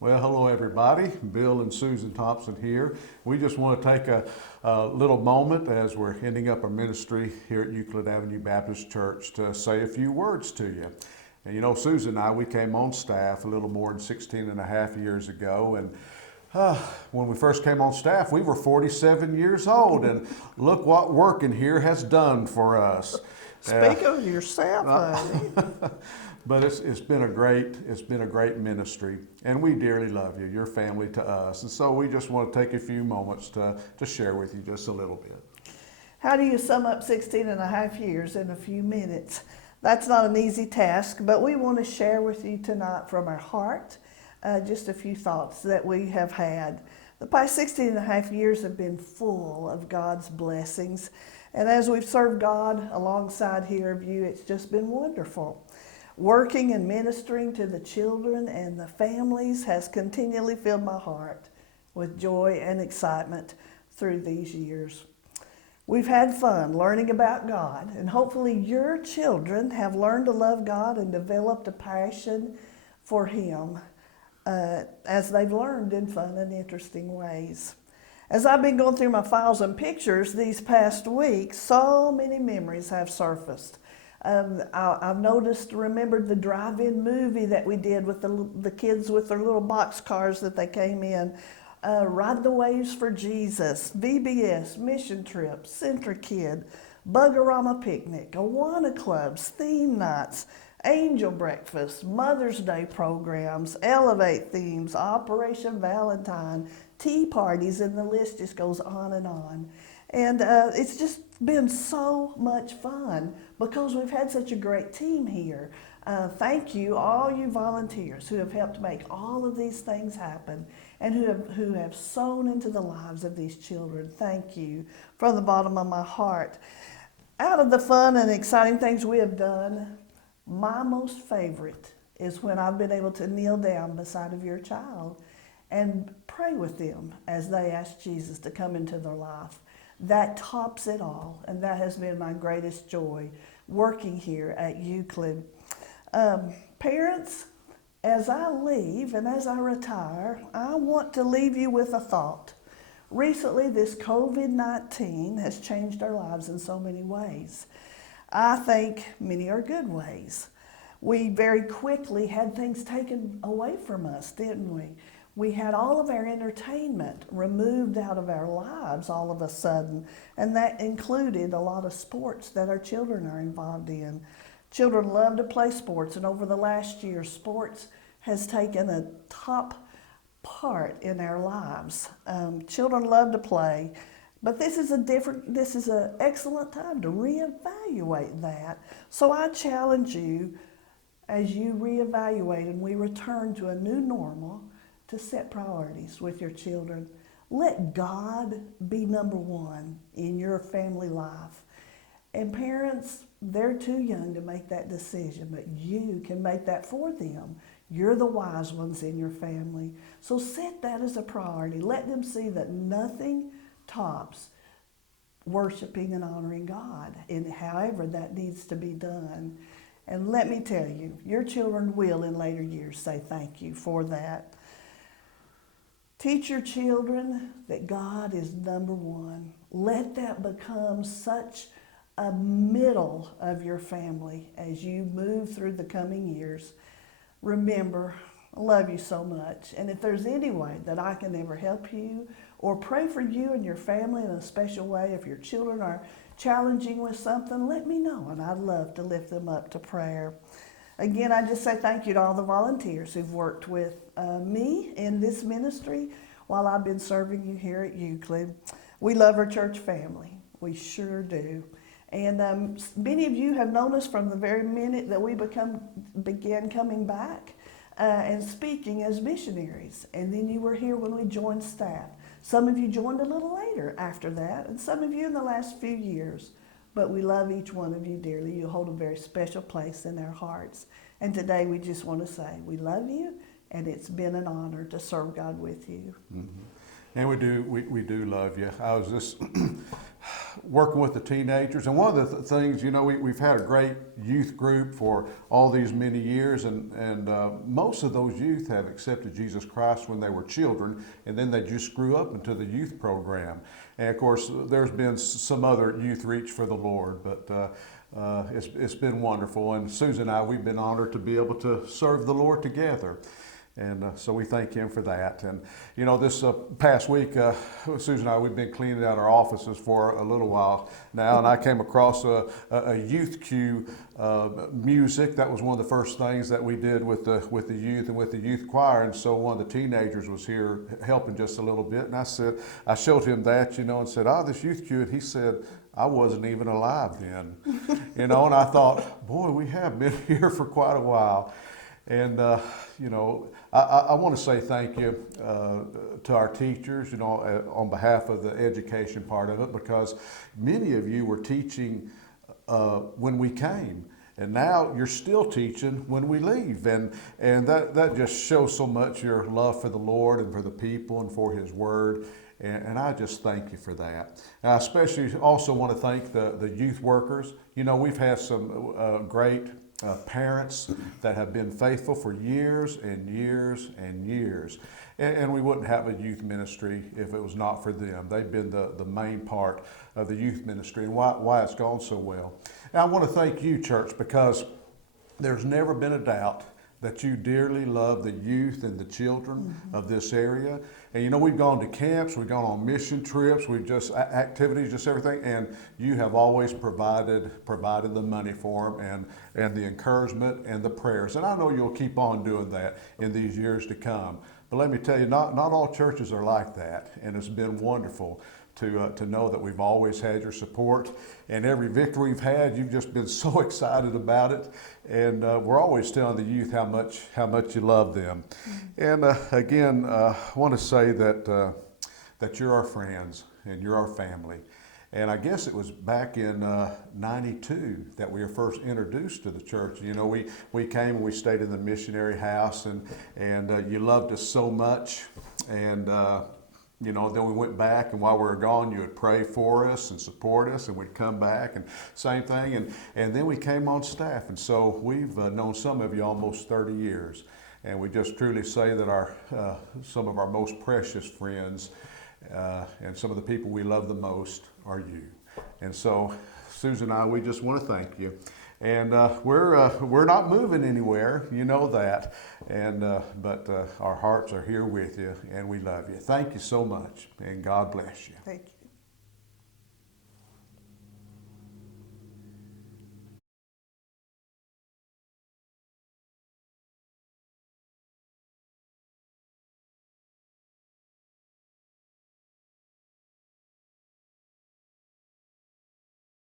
Well, hello everybody. Bill and Susan Thompson here. We just want to take a little moment as we're ending up our ministry here at Euclid Ave Baptist Church to say a few words to you. And you know, Susan and I, we came on staff a little more than 16 and a half years ago. And when we first came on staff, we were 47 years old. And look what working here has done for us. Speak of yourself, honey. But it's been a great ministry, and we dearly love you. You're family to us, and so we just want to take a few moments to share with you just a little bit. How do you sum up 16 and a half years in a few minutes? That's not an easy task, but we want to share with you tonight from our heart just a few thoughts that we have had. The past 16 and a half years have been full of God's blessings, and as we've served God alongside here of you, it's just been wonderful. Working and ministering to the children and the families has continually filled my heart with joy and excitement through these years. We've had fun learning about God, and hopefully your children have learned to love God and developed a passion for Him as they've learned in fun and interesting ways. As I've been going through my files and pictures these past weeks, so many memories have surfaced. I've remembered the drive-in movie that we did with the kids with their little box cars that they came in, Ride the Waves for Jesus, VBS, Mission Trips, CentriKid, Buggerama Picnic, Awana Clubs, theme nights, Angel Breakfast, Mother's Day programs, Elevate themes, Operation Valentine, tea parties, and the list just goes on and on. And it's just been so much fun because we've had such a great team here. Thank you, all you volunteers who have helped make all of these things happen and who have sown into the lives of these children. Thank you from the bottom of my heart. Out of the fun and exciting things we have done, my most favorite is when I've been able to kneel down beside of your child and pray with them as they ask Jesus to come into their life. That tops it all, and that has been my greatest joy working here at Euclid. Parents, as I leave and as I retire, I want to leave you with a thought. Recently, this COVID-19 has changed our lives in so many ways. I think many are good ways. We very quickly had things taken away from us, didn't we? We had all of our entertainment removed out of our lives all of a sudden, and that included a lot of sports that our children are involved in. Children love to play sports, and over the last year, sports has taken a top part in our lives. Children love to play, but this is an excellent time to reevaluate that. So I challenge you, as you reevaluate and we return to a new normal, to set priorities with your children. Let God be number one in your family life. And parents, they're too young to make that decision, but you can make that for them. You're the wise ones in your family. So set that as a priority. Let them see that nothing tops worshiping and honoring God, and however that needs to be done. And let me tell you, your children will in later years say thank you for that. Teach your children that God is number one. Let that become such a middle of your family as you move through the coming years. Remember, I love you so much. And if there's any way that I can ever help you or pray for you and your family in a special way, if your children are challenging with something, let me know, and I'd love to lift them up to prayer. Again, I just say thank you to all the volunteers who've worked with me in this ministry while I've been serving you here at Euclid. We love our church family. We sure do. And many of you have known us from the very minute that we began coming back and speaking as missionaries. And then you were here when we joined staff. Some of you joined a little later after that, and some of you in the last few years. But we love each one of you dearly. You hold a very special place in our hearts. And today we just want to say we love you, and it's been an honor to serve God with you. Mm-hmm. And we do love you. I was just working with the teenagers. And one of the things, you know, we've had a great youth group for all these many years, and most of those youth have accepted Jesus Christ when they were children, and then they just grew up into the youth program. And of course, there's been some other youth reach for the Lord, but it's been wonderful. And Susan and I, we've been honored to be able to serve the Lord together. And so we thank Him for that. And, you know, this past week, Susan and I, we've been cleaning out our offices for a little while now, and I came across a youth cue music. That was one of the first things that we did with the youth and with the youth choir. And so one of the teenagers was here helping just a little bit. And I showed him that, you know, and said, this youth cue. And he said, I wasn't even alive then. You know, and I thought, boy, we have been here for quite a while. And, you know, I want to say thank you to our teachers, you know, on behalf of the education part of it, because many of you were teaching when we came. And now you're still teaching when we leave. And that just shows so much your love for the Lord and for the people and for His Word. And I just thank you for that. And I especially also want to thank the youth workers. You know, we've had some great parents that have been faithful for years and years and years. And we wouldn't have a youth ministry if it was not for them. They've been the main part of the youth ministry and why it's gone so well. And I want to thank you, church, because there's never been a doubt that you dearly love the youth and the children of this area. And you know, we've gone to camps, we've gone on mission trips, we've just activities, just everything, and you have always provided the money for them and the encouragement and the prayers. And I know you'll keep on doing that in these years to come. But let me tell you, not all churches are like that, and it's been wonderful to know that we've always had your support, and every victory we've had, you've just been so excited about it, and we're always telling the youth how much you love them. And again, I want to say that you're our friends and you're our family. And I guess it was back in '92 that we were first introduced to the church. You know, we came and we stayed in the missionary house, and you loved us so much, and you know, then we went back, and while we were gone, you would pray for us and support us, and we'd come back, and same thing. And then we came on staff, and so we've known some of you almost 30 years. And we just truly say that some of our most precious friends and some of the people we love the most are you. And so, Susan and I, we just want to thank you. And we're not moving anywhere, you know that. And but our hearts are here with you, and we love you. Thank you so much, and God bless you. Thank you.